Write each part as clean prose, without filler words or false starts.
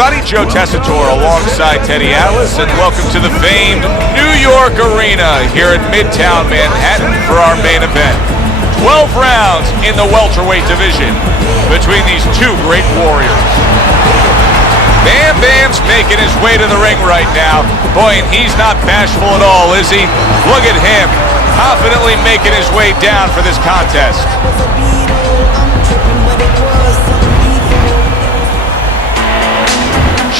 everybody. Joe Tessitore alongside Teddy Atlas, and welcome to the famed New York Arena here in Midtown Manhattan for our main event. 12 rounds in the welterweight division between these two great warriors. Bam Bam's making his way to the ring right now. Boy, and he's not bashful at all, is he? Look at him, confidently making his way down for this contest.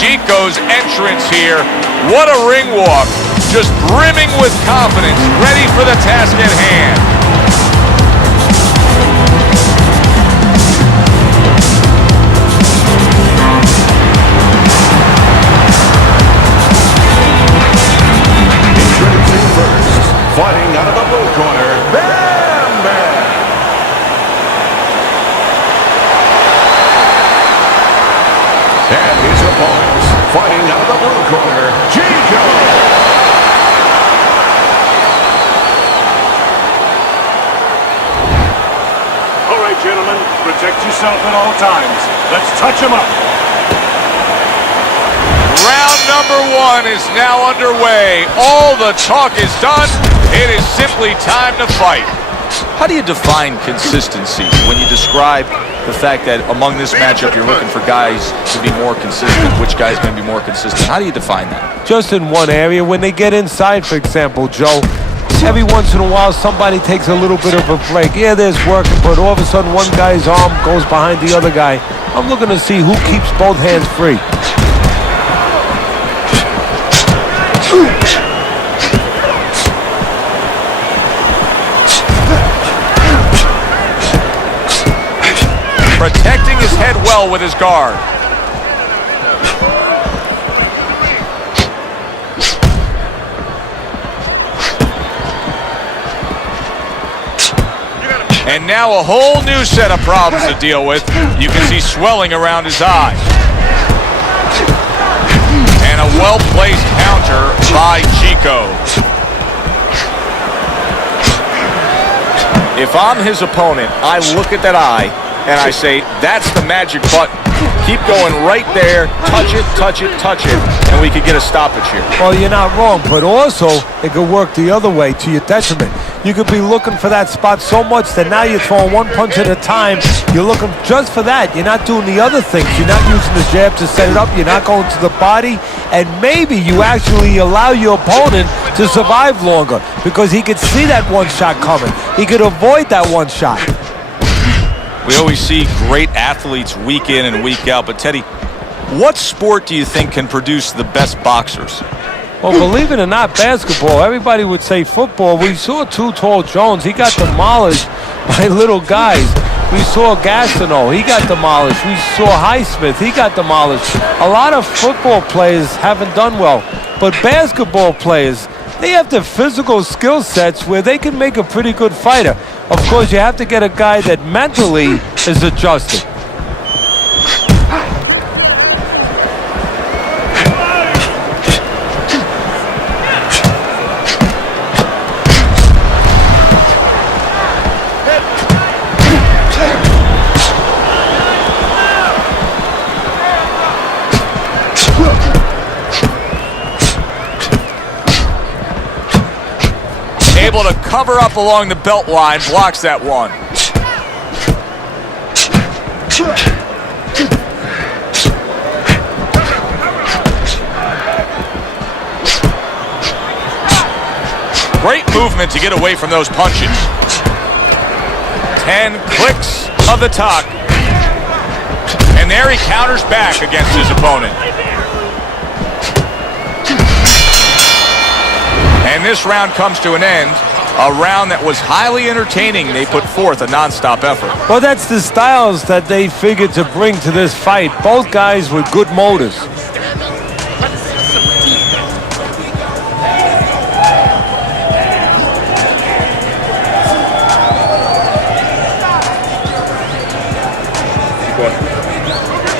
Chico's entrance here. What a ring walk. Just brimming with confidence, ready for the task at hand. Introducing first, fighting out of the blue corner, Bam Bam. And his opponents, fighting out of the blue corner, Chico. All right, gentlemen, protect yourself at all times. Let's touch him up. Round number one is now underway. All the talk is done. It is simply time to fight. How do you define consistency when you describe the fact that among this matchup you're looking for guys to be more consistent? Which guy's going to be more consistent? How do you define that? Just in one area. When they get inside, for example, Joe, every once in a while somebody takes a little bit of a break. Yeah, there's working, but all of a sudden one guy's arm goes behind the other guy. I'm looking to see who keeps both hands free. Protecting his head well with his guard. And now a whole new set of problems to deal with. You can see swelling around his eye. And a well-placed counter by Chico. If I'm his opponent, I look at that eye and I say, that's the magic button. Keep going right there, touch it, touch it, touch it, and we could get a stoppage here. Well, you're not wrong, but also it could work the other way to your detriment. You could be looking for that spot so much that now you're throwing one punch at a time. You're looking just for that. You're not doing the other things. You're not using the jab to set it up. You're not going to the body. And maybe you actually allow your opponent to survive longer because he could see that one shot coming. He could avoid that one shot. We always see great athletes week in and week out, but Teddy, what sport do you think can produce the best boxers? Well, believe it or not, basketball. Everybody would say football. We saw Too Tall Jones. He got demolished by little guys. We saw Gastineau. He got demolished. We saw Highsmith. He got demolished. A lot of football players haven't done well, but basketball players, they have the physical skill sets where they can make a pretty good fighter. Of course, you have to get a guy that mentally is adjusted. Able to cover up along the belt line, blocks that one. Great movement to get away from those punches. 10 clicks of the tuck. And there he counters back against his opponent. And this round comes to an end. A round that was highly entertaining. They put forth a non-stop effort. Well, that's the styles that they figured to bring to this fight. Both guys with good motors.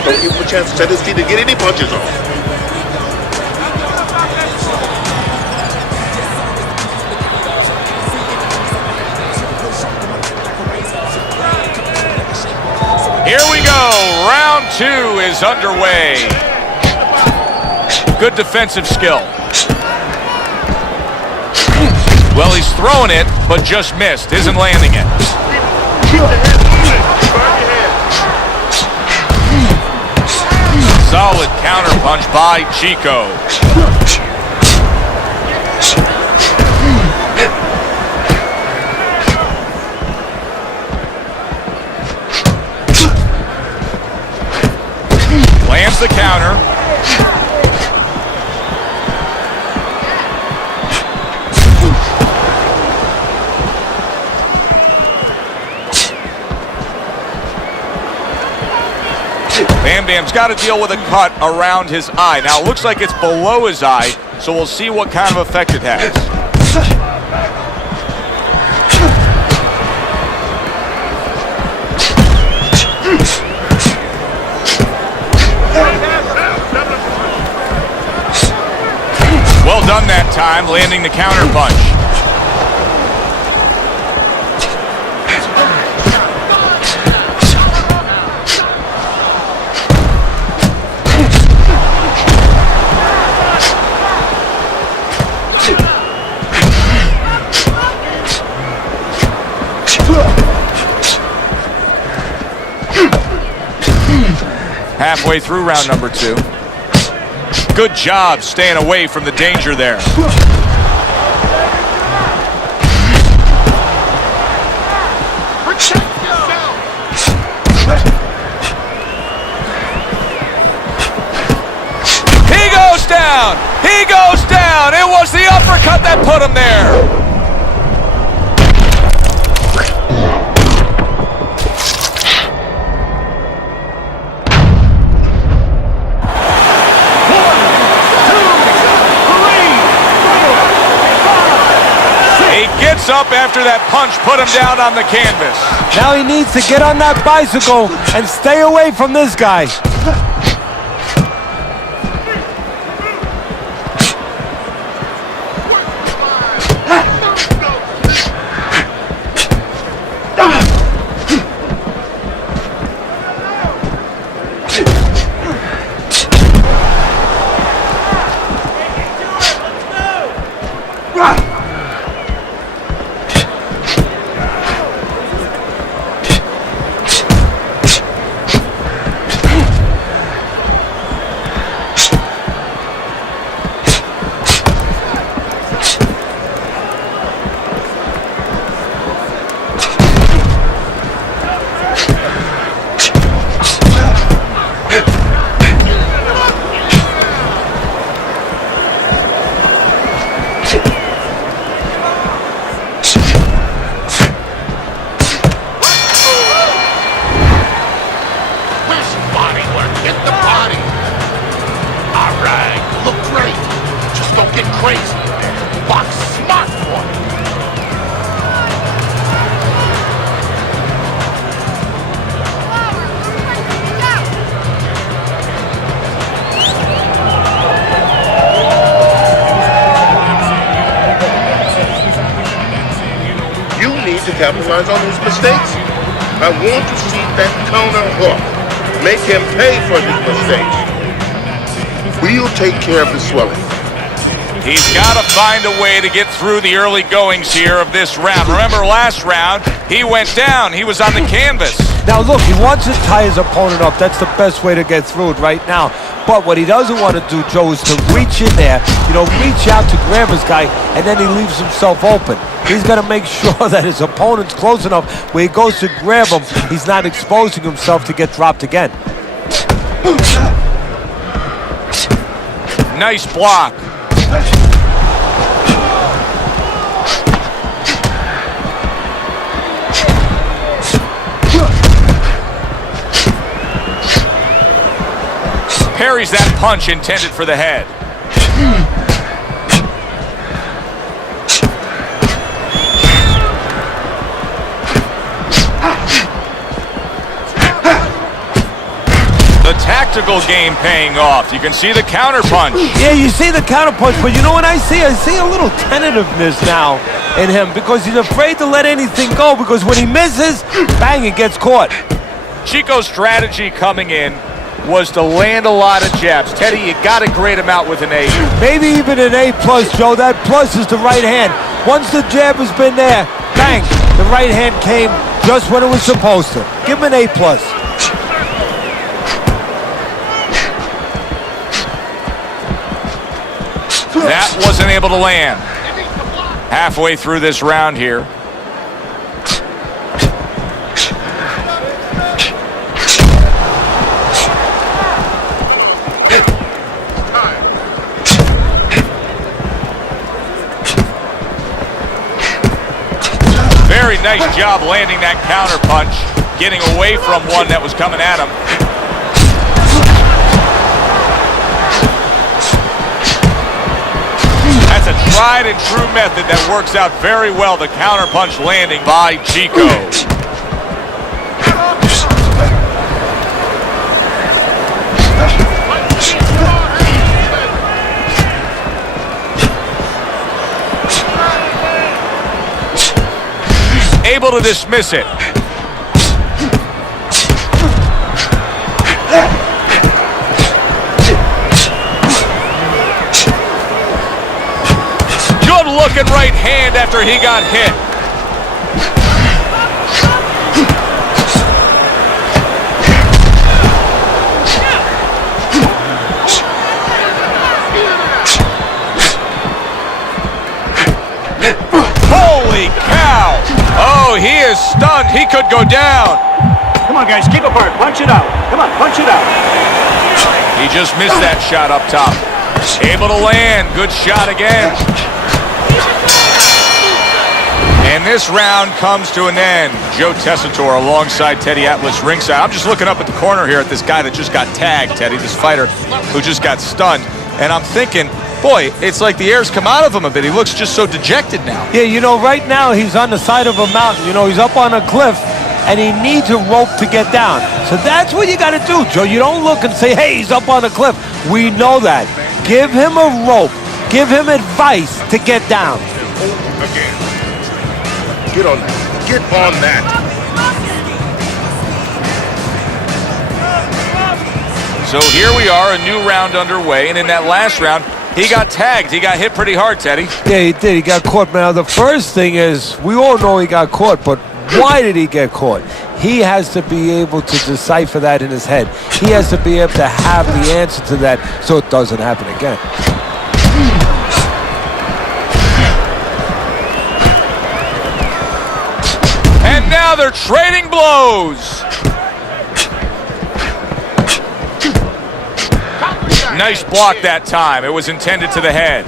Don't give him a chance to set his feet to get any punches off. Here we go. Round two is underway. Good defensive skill. Well, he's throwing it, but just missed. Isn't landing it. Keep the head moving. Guard your head. Solid counterpunch by Chico. Lands the counter. Bam Bam's got to deal with a cut around his eye. Now, it looks like it's below his eye, so we'll see what kind of effect it has. Well done that time, landing the counter punch. Halfway through round number 2. Good job staying away from the danger there. Protect yourself. He goes down! He goes down! It was the uppercut that put him there! Up after that punch put him down on the canvas. Now he needs to get on that bicycle and stay away from this guy. Capitalize on his mistakes. I want to see that counter hook. Make him pay for his mistakes. We'll take care of the swelling. He's got to find a way to get through the early goings here of this round. Remember last round, he went down. He was on the canvas. Now look, he wants to tie his opponent up. That's the best way to get through it right now. But what he doesn't want to do, Joe, is to reach in there, reach out to grab his guy, and then he leaves himself open. He's got to make sure that his opponent's close enough where he goes to grab him, he's not exposing himself to get dropped again. Nice block. Parries that punch intended for the head. The tactical game paying off. You can see the counter punch. Yeah, you see the counter punch, but you know what I see? I see a little tentativeness now in him because he's afraid to let anything go because when he misses, bang, it gets caught. Chico's strategy coming in was to land a lot of jabs. Teddy, you got to grade him out with an A. Maybe even an A+, Joe. That plus is the right hand. Once the jab has been there, bang, the right hand came just when it was supposed to. Give him an A+. That wasn't able to land. Halfway through this round here. Very nice job landing that counter punch, getting away from one that was coming at him. That's a tried and true method that works out very well, the counter punch landing by Chico. Able to dismiss it. Good looking right hand after he got hit. Holy cow! Oh, he is stunned. He could go down. Come on, guys, keep apart. Punch it out. Come on, punch it out. He just missed that shot up top. Able to land. Good shot again. And this round comes to an end. Joe Tessitore alongside Teddy Atlas ringside. I'm just looking up at the corner here at this guy that just got tagged, Teddy, this fighter who just got stunned. And I'm thinking, boy, it's like the air's come out of him a bit. He looks just so dejected now. Yeah, you know, right now he's on the side of a mountain. You know, he's up on a cliff, and he needs a rope to get down. So that's what you got to do, Joe. You don't look and say, hey, he's up on a cliff. We know that. Give him a rope. Give him advice to get down. Again. Get on that. Get on that. So here we are, a new round underway, and in that last round, he got tagged. He got hit pretty hard, Teddy. Yeah, he did. He got caught. Now, the first thing is, we all know he got caught, but why did he get caught? He has to be able to decipher that in his head. He has to be able to have the answer to that so it doesn't happen again. And now they're trading blows. Nice block that time. It was intended to the head.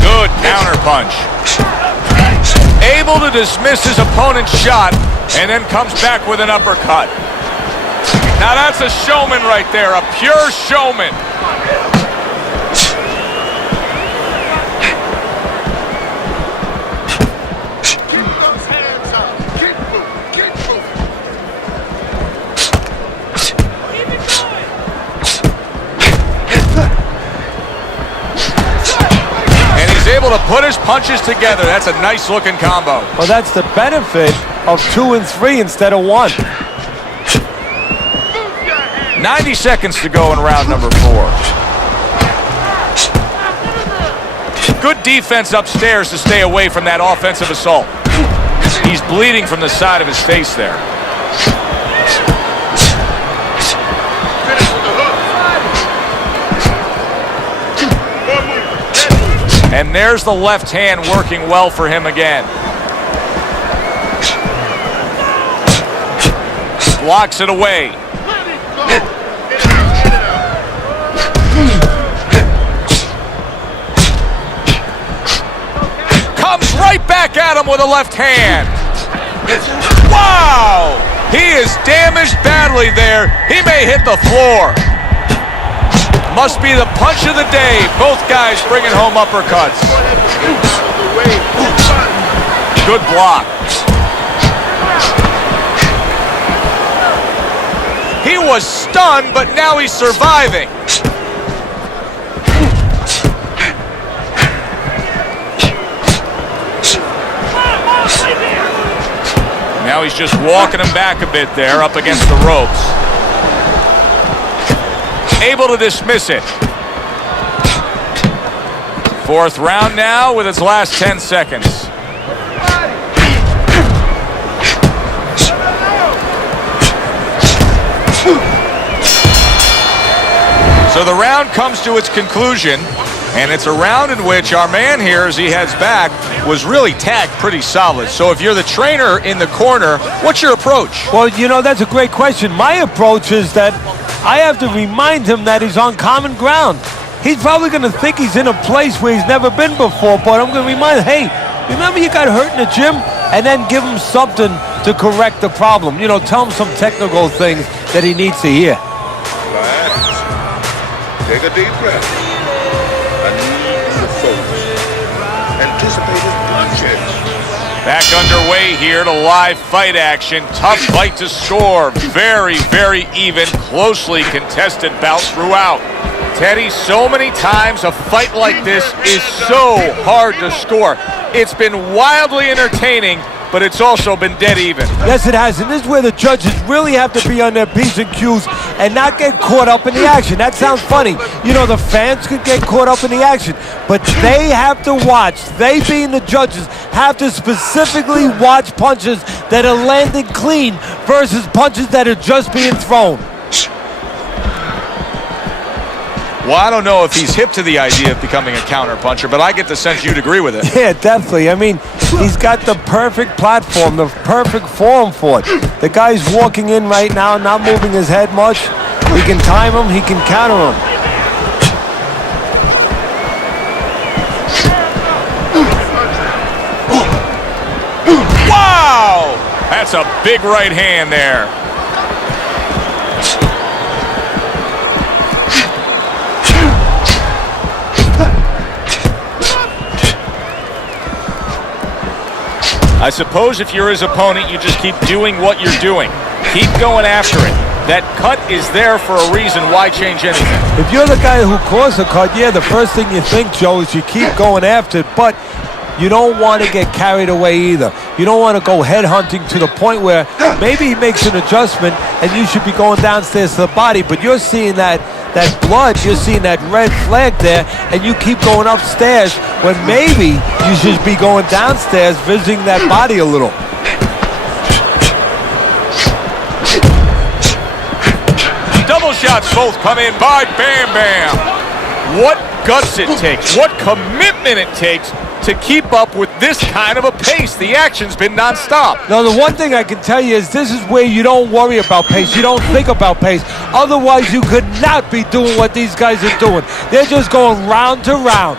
Good counter punch. Able to dismiss his opponent's shot and then comes back with an uppercut. Now that's a showman right there, a pure showman. Keep those hands up. Keep moving. Keep moving. And he's able to put his punches together. That's a nice looking combo. Well, that's the benefit of 2 and 3 instead of 1. 90 seconds to go in round number 4. Good defense upstairs to stay away from that offensive assault. He's bleeding from the side of his face there. And there's the left hand working well for him again. Blocks it away. Comes right back at him with a left hand. Wow! He is damaged badly there. He may hit the floor. Must be the punch of the day. Both guys bringing home uppercuts. Good block. He was stunned, but now he's surviving. Now he's just walking him back a bit there up against the ropes. Able to dismiss it. Fourth round now with its last 10 seconds. So the round comes to its conclusion, and it's a round in which our man here, as he heads back, was really tagged pretty solid. So if you're the trainer in the corner, what's your approach? Well, you know, that's a great question. My approach is that I have to remind him that he's on common ground. He's probably going to think he's in a place where he's never been before, but I'm going to remind him, hey, remember you got hurt in the gym? And then give him something to correct the problem. You know, tell him some technical things that he needs to hear. Relax. Take a deep breath. I need you to focus. Anticipate his punches. Back underway here to live fight action. Tough fight to score. Very, very even, closely contested bout throughout. Teddy, so many times a fight like this is so hard to score. It's been wildly entertaining, but it's also been dead even. Yes, it has, and this is where the judges really have to be on their P's and Q's and not get caught up in the action. That sounds funny. You know, the fans could get caught up in the action, but they have to watch. They, being the judges, have to specifically watch punches that are landing clean versus punches that are just being thrown. Well, I don't know if he's hip to the idea of becoming a counterpuncher, but I get the sense you'd agree with it. Yeah, definitely. I mean, he's got the perfect platform, the perfect form for it. The guy's walking in right now, not moving his head much. He can time him, he can counter him. Wow! That's a big right hand there. I suppose if you're his opponent, you just keep doing what you're doing. Keep going after it. That cut is there for a reason. Why change anything? If you're the guy who caused the cut, yeah, the first thing you think, Joe, is you keep going after it, but you don't want to get carried away either. You don't want to go head hunting to the point where maybe he makes an adjustment and you should be going downstairs to the body, but you're seeing that blood, you're seeing that red flag there, and you keep going upstairs when maybe you should be going downstairs visiting that body a little. Double shots both come in by Bam Bam. What guts it takes, what commitment it takes to keep up with this kind of a pace. The action's been nonstop. Now, the one thing I can tell you is this is where you don't worry about pace. You don't think about pace. Otherwise, you could not be doing what these guys are doing. They're just going round to round.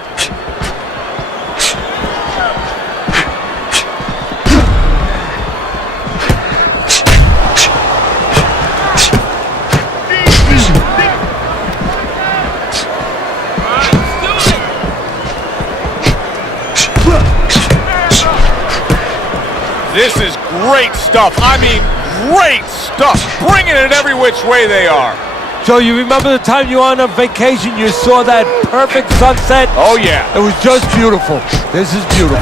This is great stuff. I mean, great stuff. Bringing it every which way they are. Joe, you remember the time you were on a vacation, you saw that perfect sunset? Oh, yeah. It was just beautiful. This is beautiful.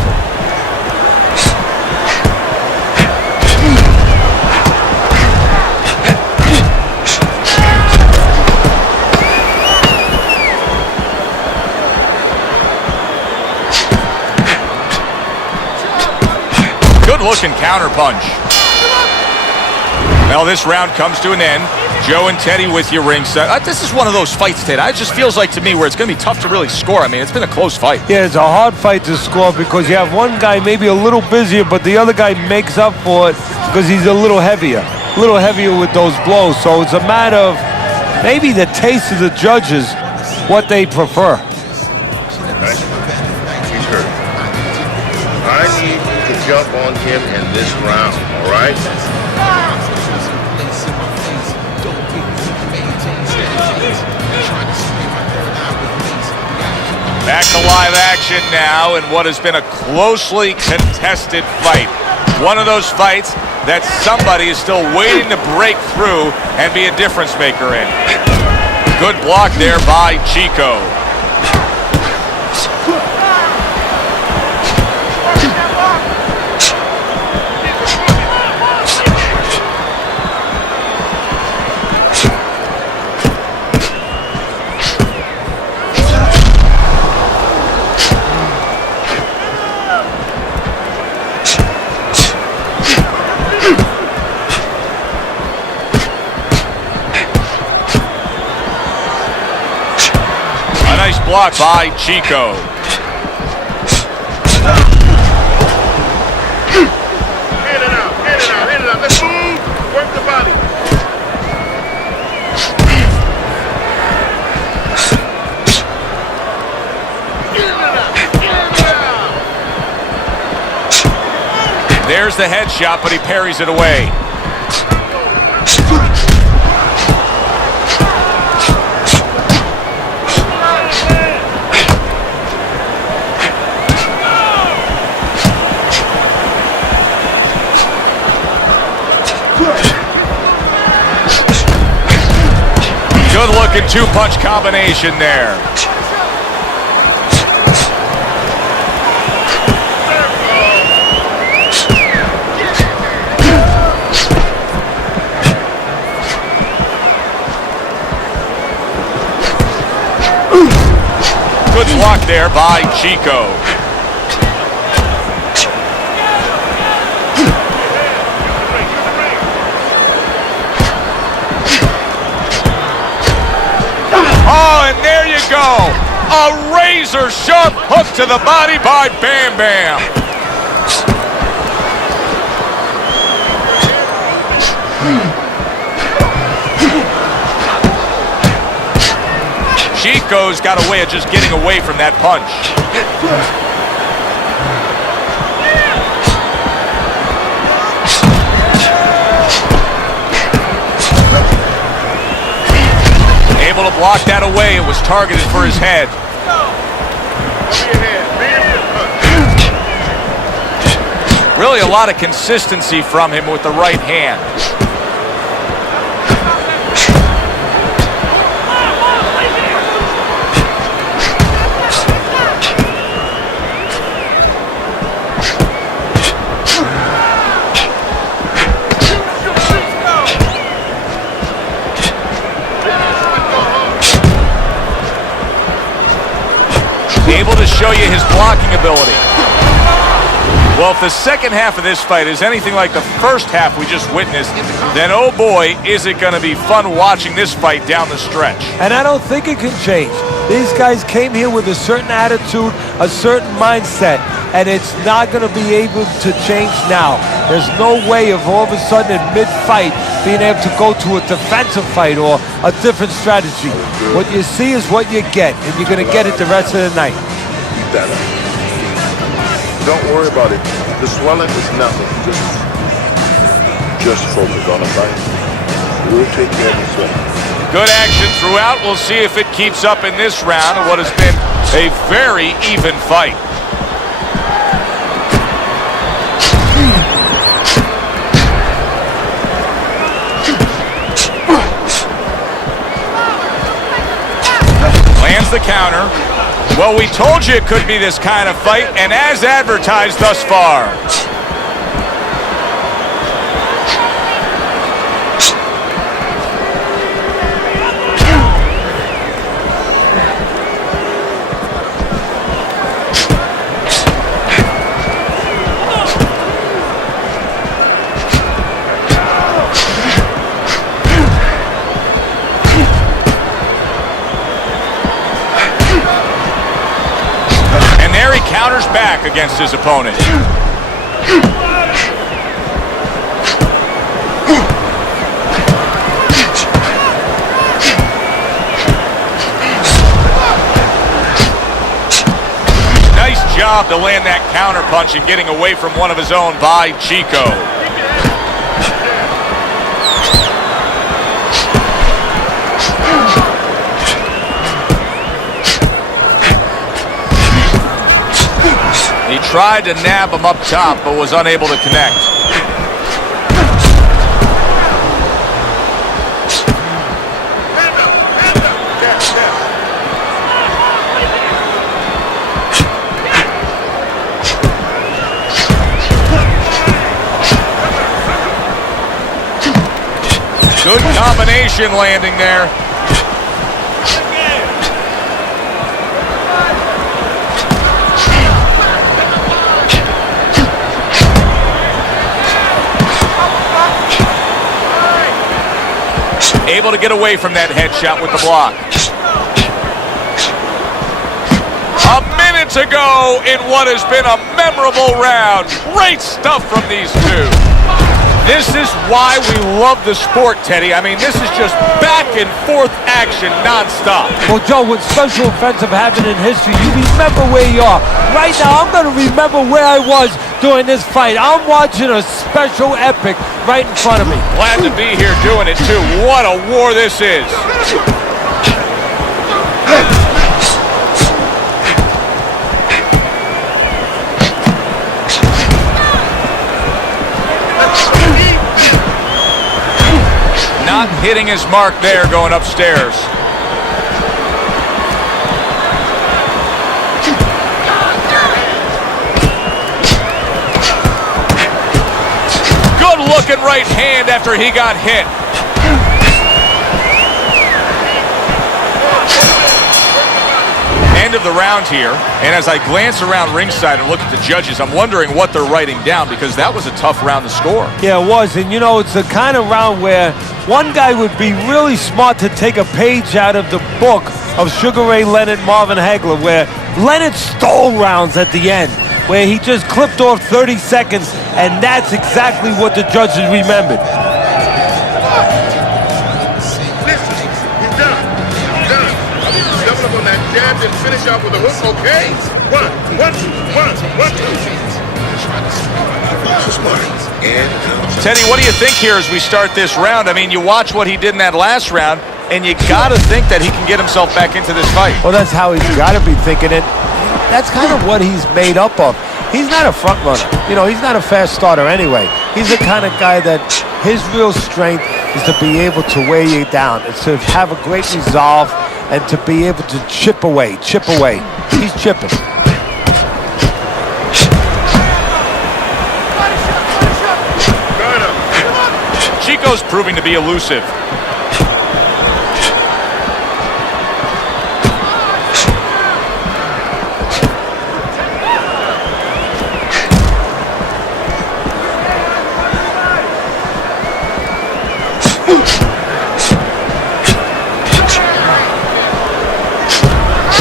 Good-looking counterpunch. Well, this round comes to an end. Joe and Teddy with you ringside. This is one of those fights, Ted. It just feels like to me where it's going to be tough to really score. I mean, it's been a close fight. Yeah, it's a hard fight to score because you have one guy maybe a little busier, but the other guy makes up for it because he's a little heavier with those blows. So it's a matter of maybe the taste of the judges, what they prefer. He's hurt. I need you to jump on him in this round, all right? Back to live action now in what has been a closely contested fight. One of those fights that somebody is still waiting to break through and be a difference maker in. Good block there by Chico. Block by Chico. Hit it out, hit it out, hit it out. Let's move. Work the body. Get it out, get it out. There's the headshot, but he parries it away. Good looking two-punch combination there. Good block there by Chico. Oh, and there you go. A razor-sharp hook to the body by Bam Bam. Chico's got a way of just getting away from that punch. Able to block that away. It was targeted for his head. Really a lot of consistency from him with the right hand. Able to show you his blocking ability. Well, if the second half of this fight is anything like the first half we just witnessed, then oh boy, is it going to be fun watching this fight down the stretch. And I don't think it can change. These guys came here with a certain attitude, a certain mindset, and it's not going to be able to change now. There's no way of all of a sudden in mid-fight being able to go to a defensive fight or a different strategy. What you see is what you get, and you're going to get it the rest of the night. Keep that up. Don't worry about it. The swelling is nothing. Just focus on the fight. We'll take care of the swelling. Good action throughout. We'll see if it keeps up in this round of what has been a very even fight. Lands the counter. Well, we told you it could be this kind of fight, and as advertised thus far. Counters back against his opponent. Nice job to land that counter punch and getting away from one of his own by Chico. He tried to nab him up top, but was unable to connect. Good combination landing there. Able to get away from that headshot with the block. A minute to go in what has been a memorable round. Great stuff from these two. This is why we love the sport, Teddy. I mean, this is just back and forth action nonstop. Well, Joe, with special offensive happened in history, you remember where you are. Right now, I'm going to remember where I was during this fight. I'm watching a special epic right in front of me. Glad to be here doing it, too. What a war this is. Not hitting his mark there going upstairs. Good looking right hand after he got hit. End of the round here, and as I glance around ringside and look at the judges, I'm wondering what they're writing down, because that was a tough round to score. Yeah, it was, and you know, it's the kind of round where one guy would be really smart to take a page out of the book of Sugar Ray Leonard, Marvin Hagler, where Leonard stole rounds at the end, where he just clipped off 30 seconds, and that's exactly what the judges remembered. On that jab and finish off with a hook, okay? One, two. Teddy, what do you think here as we start this round? I mean, you watch what he did in that last round, and you got to think that he can get himself back into this fight. Well, that's how he's got to be thinking it. That's kind of what he's made up of. He's not a front runner. You know, he's not a fast starter anyway. He's the kind of guy that his real strength is to be able to wear you down. It's to have a great resolve and to be able to chip away. He's chipping. Chico's proving to be elusive.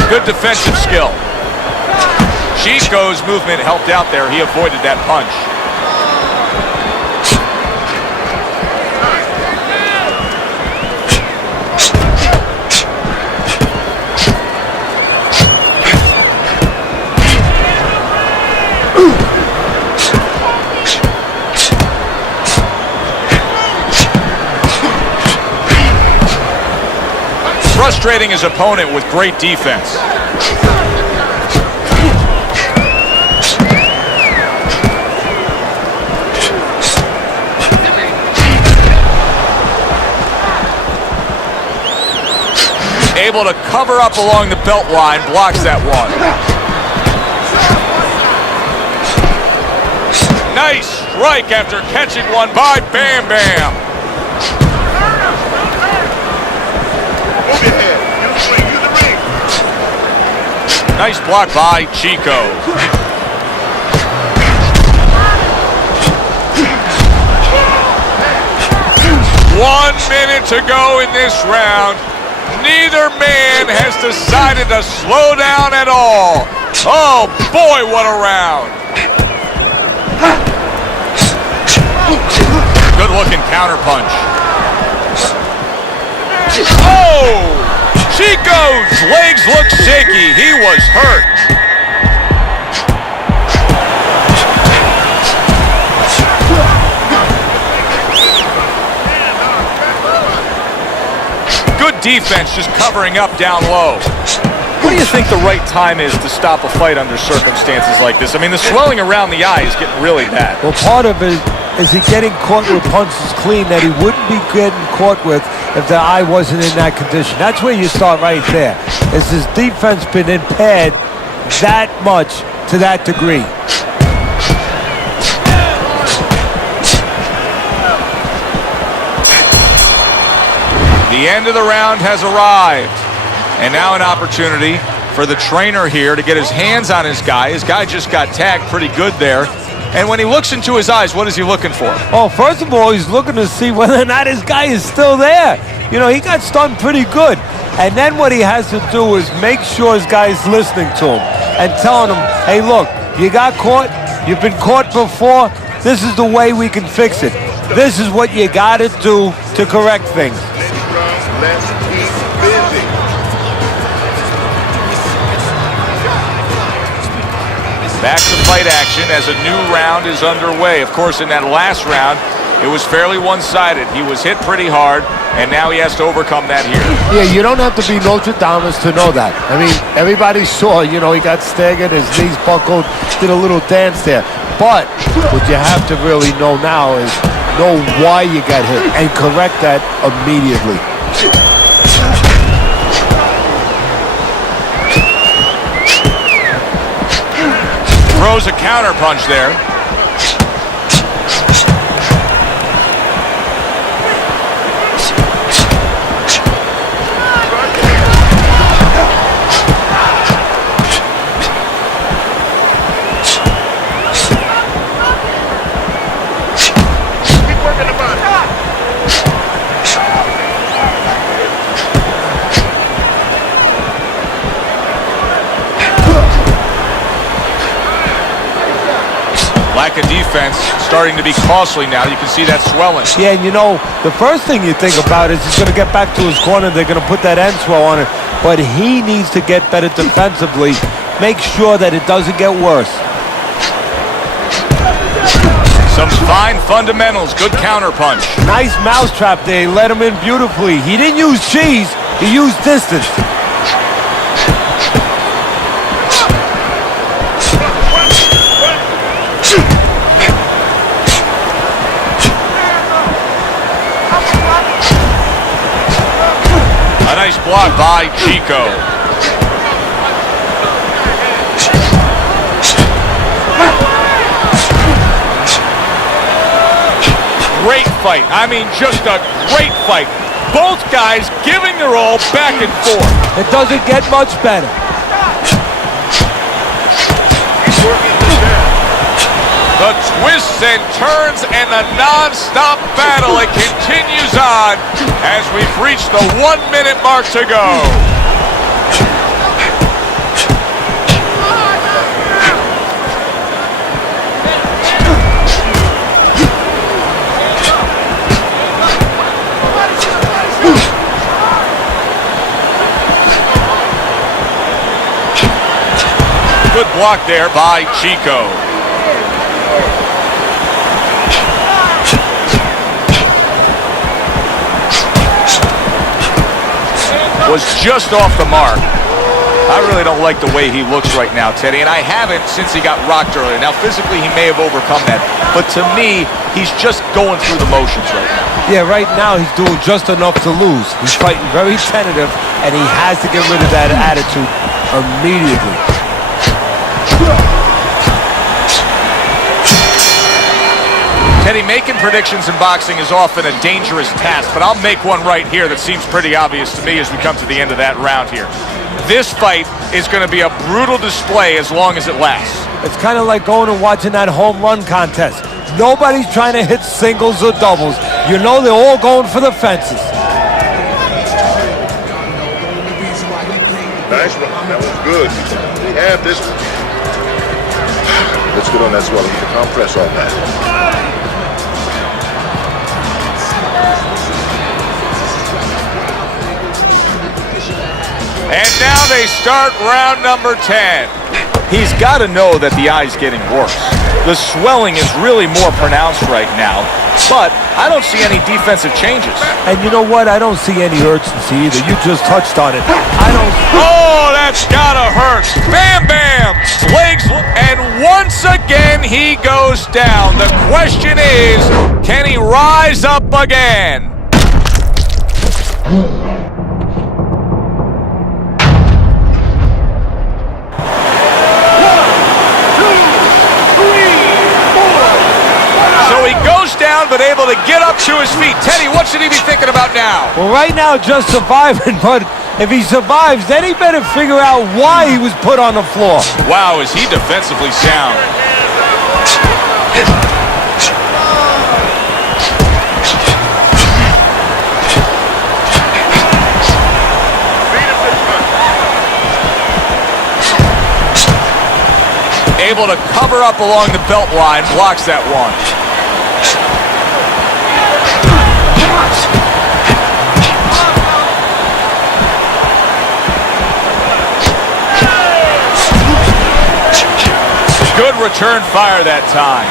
Good defensive skill. Chico's movement helped out there. He avoided that punch. Frustrating his opponent with great defense. Able to cover up along the belt line, blocks that one. Nice strike after catching one by Bam Bam. Move your head. Use the ring. Use the ring. Nice block by Chico. 1 minute to go in this round. Neither man has decided to slow down at all. Oh boy, what a round. Good looking counter punch. Oh! Chico's legs look shaky. He was hurt. Good defense, just covering up down low. What do you think the right time is to stop a fight under circumstances like this? I mean, the swelling around the eye is getting really bad. Well, part of it is he getting caught with punches clean that he wouldn't be getting caught with if the eye wasn't in that condition. That's where you start right there. Is his defense been impaired that much to that degree? The end of the round has arrived. And now an opportunity for the trainer here to get his hands on his guy. His guy just got tagged pretty good there. And when he looks into his eyes, what is he looking for? Oh, first of all, he's looking to see whether or not his guy is still there. You know, he got stunned pretty good. And then what he has to do is make sure his guy is listening to him and telling him, hey, look, you got caught. You've been caught before. This is the way we can fix it. This is what you got to do to correct things. Let's keep busy. Back to fight action as a new round is underway. Of course, in that last round, it was fairly one-sided. He was hit pretty hard, and now he has to overcome that here. Yeah, you don't have to be Nostradamus to know that. I mean, everybody saw, you know, he got staggered, his knees buckled, did a little dance there. But what you have to really know now is know why you got hit and correct that immediately. Throws a counter punch there. Keep working the body. Lack of defense starting to be costly now. You can see that swelling. Yeah, and you know, the first thing you think about is he's going to get back to his corner. They're going to put that end swell on it. But he needs to get better defensively. Make sure that it doesn't get worse. Some fine fundamentals. Good counter punch. Nice mousetrap there. He let him in beautifully. He didn't use cheese. He used distance. A nice block by Chico. Great fight. I mean, just a great fight. Both guys giving their all back and forth. It doesn't get much better. He's working the jab. The twists and turns and the non-stop battle. It continues on as we've reached the 1 minute mark to go. Good block there by Chico. Was just off the mark. I really don't like the way he looks right now, Teddy, and I haven't since he got rocked earlier. Now, physically, he may have overcome that, but to me, he's just going through the motions right now. Yeah, right now he's doing just enough to lose. He's fighting very tentative, and he has to get rid of that attitude immediately. Teddy, making predictions in boxing is often a dangerous task, but I'll make one right here that seems pretty obvious to me as we come to the end of that round here. This fight is going to be a brutal display as long as it lasts. It's kind of like going and watching that home run contest. Nobody's trying to hit singles or doubles. You know they're all going for the fences. Nice one. That was good. We have this one. Let's get on that swallow. Get the compress on that. And now they start round number 10. He's got to know that the eye's getting worse. The swelling is really more pronounced right now, but I don't see any defensive changes. And you know what? I don't see any urgency either. You just touched on it. I don't... Oh, that's gotta hurt. Bam, bam. Legs, and once again he goes down. The question is, can he rise up again? So he goes down, but but able to get up to his feet. Teddy, what should he be thinking about now? Well, right now, just surviving, but if he survives, then he better figure out why he was put on the floor. Wow, is he defensively sound. Able to cover up along the belt line, blocks that one. Good return fire that time.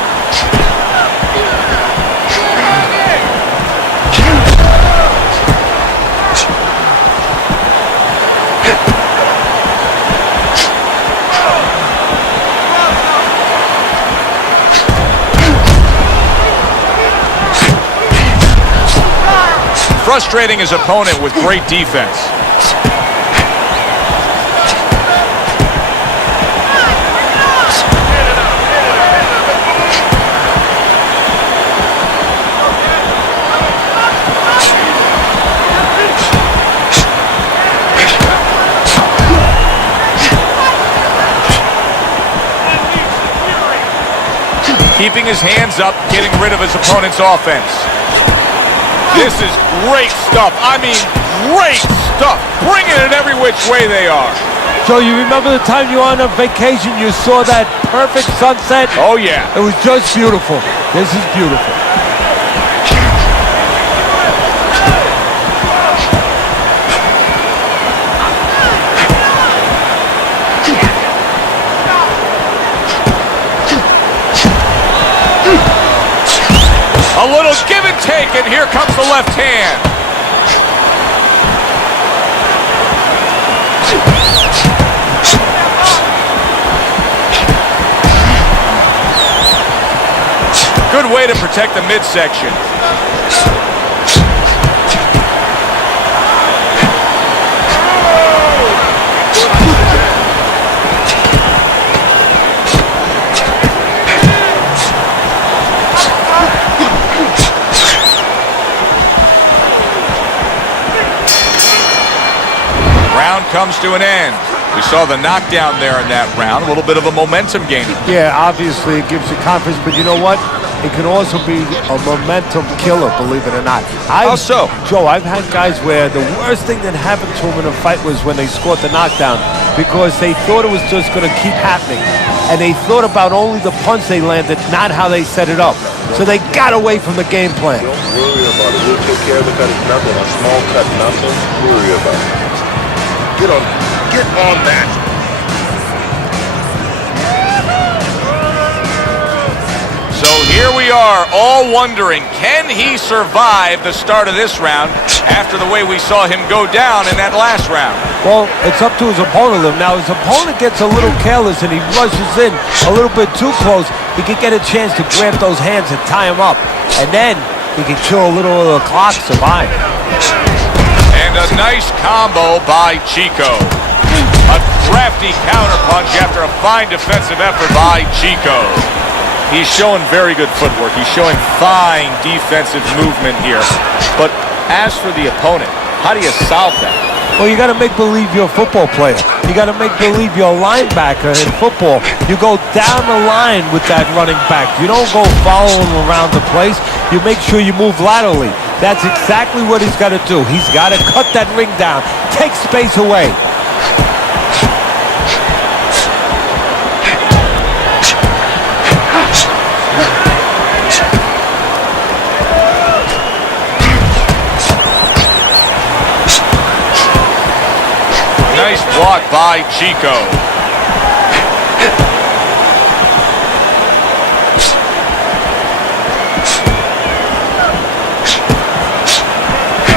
Frustrating his opponent with great defense. Keeping his hands up, getting rid of his opponent's offense. This is great stuff. I mean, great stuff. Bringing it every which way they are. So you remember the time you were on a vacation, you saw that perfect sunset? Oh, yeah. It was just beautiful. This is beautiful. A little give and take, and here comes the left hand. Good way to protect the midsection. Comes to an end. We saw the knockdown there in that round. A little bit of a momentum gainer. Yeah, obviously it gives you confidence, but you know what? It can also be a momentum killer, believe it or not. How so? Joe, I've had guys where the worst thing that happened to them in a fight was when they scored the knockdown because they thought it was just going to keep happening. And they thought about only the punch they landed, not how they set it up. So they got away from the game plan. Don't worry about it. We'll take care of it. Cut it's nothing. A small cut, nothing. Worry about it. Get on that. So here we are, all wondering, can he survive the start of this round after the way we saw him go down in that last round? Well, it's up to his opponent. Now, his opponent gets a little careless and he rushes in a little bit too close. He could get a chance to grab those hands and tie him up. And then he can kill a little of the clock, survive. And a nice combo by Chico. A crafty counterpunch after a fine defensive effort by Chico. He's showing very good footwork. He's showing fine defensive movement here. But as for the opponent, how do you solve that? Well, you got to make believe you're a football player. You got to make believe you're a linebacker in football. You go down the line with that running back. You don't go following around the place. You make sure you move laterally. That's exactly what he's got to do. He's got to cut that ring down, take space away. Nice block by Chico.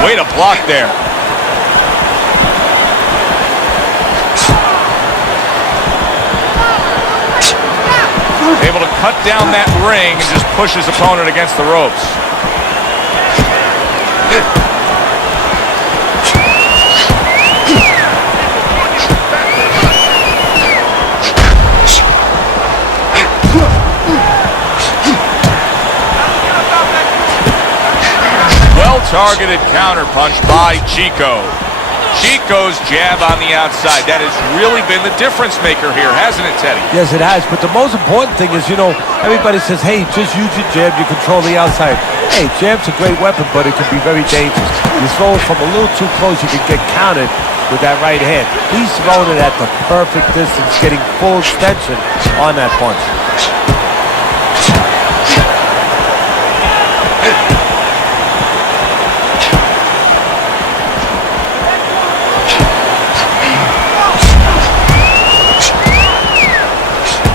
Way to block there. Able to cut down that ring and just push his opponent against the ropes. targeted counterpunch by Chico. Chico's jab on the outside. That has really been the difference maker here, hasn't it, Teddy? Yes, it has. But the most important thing is, you know, everybody says, hey, just use your jab, you control the outside. Hey, jab's a great weapon, but it can be very dangerous. You throw it from a little too close, you can get countered with that right hand. He's throwing it at the perfect distance, getting full extension on that punch.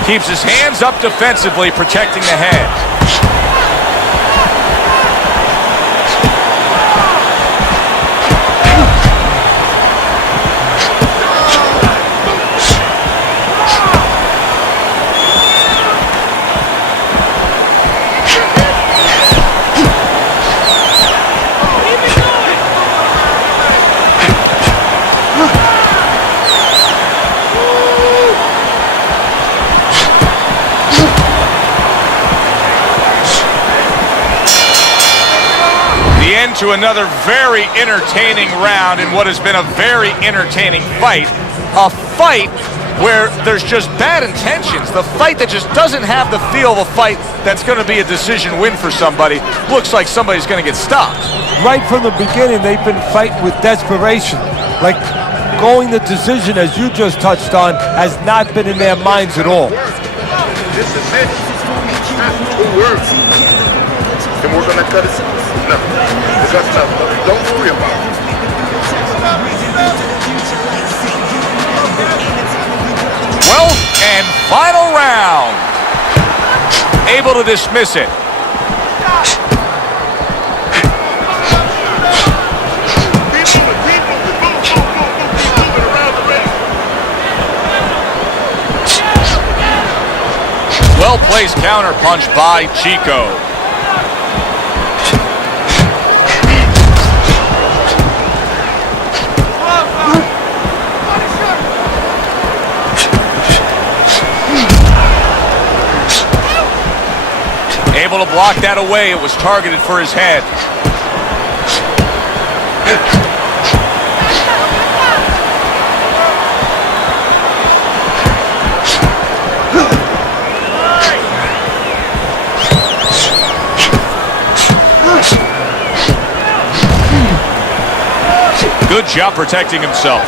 Keeps his hands up defensively, protecting the head. To another very entertaining round in what has been a very entertaining fight. A fight where there's just bad intentions. The fight that just doesn't have the feel of a fight that's going to be a decision win for somebody. Looks like somebody's going to get stopped. Right from the beginning, they've been fighting with desperation. Like going the decision, as you just touched on, has not been in their minds at all. This is it. Two words. And we're going to cut it. No. Don't worry about it. 12th and final round. Able to dismiss it. Well-placed counterpunch by Chico. Able to block that away. It was targeted for his head. Good job protecting himself.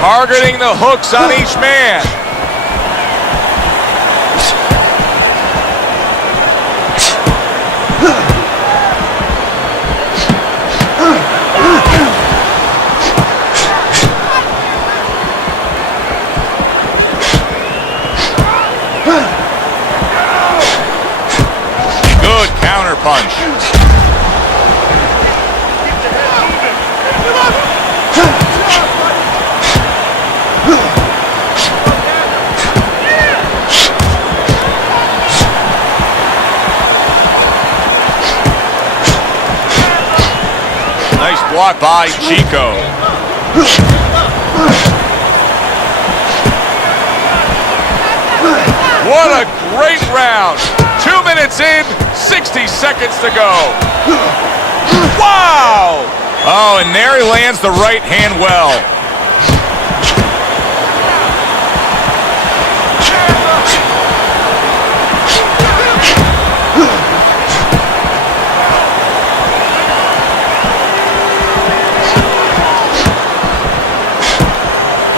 Targeting the hooks on each man. Good counter punch. Nice block by Chico. What a great round. 2 minutes in, 60 seconds to go. Wow! Oh, and there he lands the right hand well.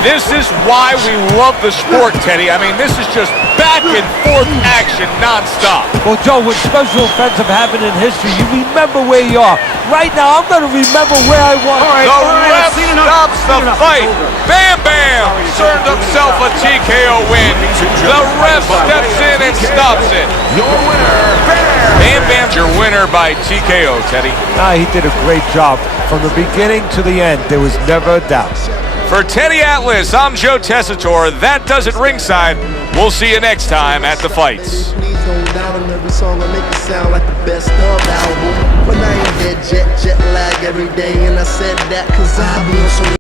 This is why we love the sport, Teddy. I mean, this is just back and forth action nonstop. Well, Joe, with special events have happened in history, you remember where you are. Right now, I'm going to remember where I was. The ref stops the fight. Bam Bam earned himself a TKO win. The ref steps in and stops it. Your winner, Bam Bam's your winner by TKO, Teddy. He did a great job. From the beginning to the end, there was never a doubt. For Teddy Atlas, I'm Joe Tessitore. That does it ringside. We'll see you next time at the fights. Every song I make it sound like the best of album. But I ain't dead jet lag. every day, and I said that cause I be on some